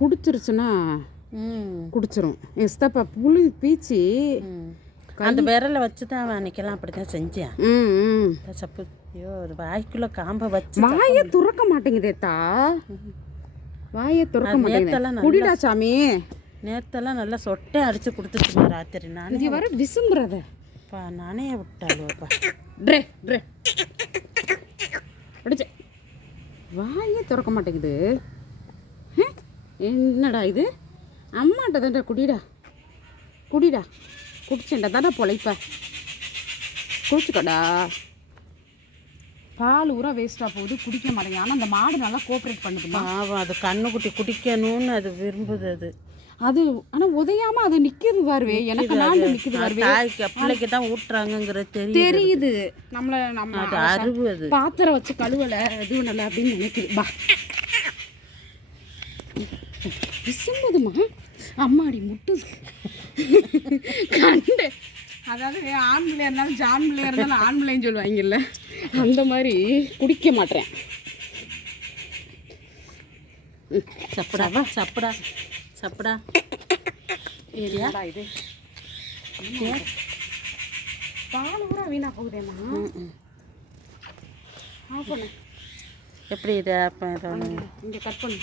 குடிச்சிருச்சுன்னா குடிச்சிரும். எஸ்தப்பா புளி பீச்சி அந்த விரலை வச்சு தான் அன்னைக்கெல்லாம் அப்படி தான் செஞ்சேன். சப்பு ஐயோ ஒரு வாய்க்குள்ளே காம்பை வச்சு வாயை துறக்க மாட்டேங்குதேத்தா, வாயை துறக்க மாட்டேங்குது. குடிடா சாமி. நேத்தெல்லாம் நல்லா சொட்டை அடித்து கொடுத்துட்டுமா ராத்திரி. நான் இங்கே வர விசும்புறத நானே விட்டாளுவாப்பா. ட்ரே ட்ரே அடிச்ச வாயே திறக்க மாட்டேங்குது. என்னடா இது? அம்மாட்ட தான்டா குடிடா குடிடா, குடிச்சேன்டா தானே பொழைப்ப, குடிச்சுக்கடா. பால் ஊரா வேஸ்ட்டாக போகுது, குடிக்க மாட்டேங்க. ஆனால் அந்த மாடு நல்லா கோஆப்ரேட் பண்ணுதுமா. ஆமாம், அது கண்ணுக்குட்டி குடிக்கணும்னு அது விரும்புது. அது ஆனால் உதையாமல் அது நிற்கிது பாருவே, எனக்கு நாண்டு நிற்கிது பாருவே. தாய்க்கு பிள்ளைக்கு தான் ஊட்டுறாங்கங்கிறது தெரியுது. நம்ம அருவு அது பாத்திரம் வச்சு கழுவலை எதுவும் நல்லா அப்படின்னு நினைக்குது. பா விசும்புதுமா, அம்மாடி முட்டுது கண்டு. அதாவது ஆண் பிள்ளையா இருந்தாலும் ஜான் பிள்ளையா இருந்தாலும் ஆண் பிள்ளைன்னு சொல்லுவாங்கல்ல, அந்த மாதிரி குடிக்க மாட்டேன். சப்படாவா சப்படா சப்படா ஏரியா இது பால் ஊரா வீணாக போகுதேம்மா. ஆஃப் பண்ணு. எப்படி இது இங்கே கட் பண்ணு.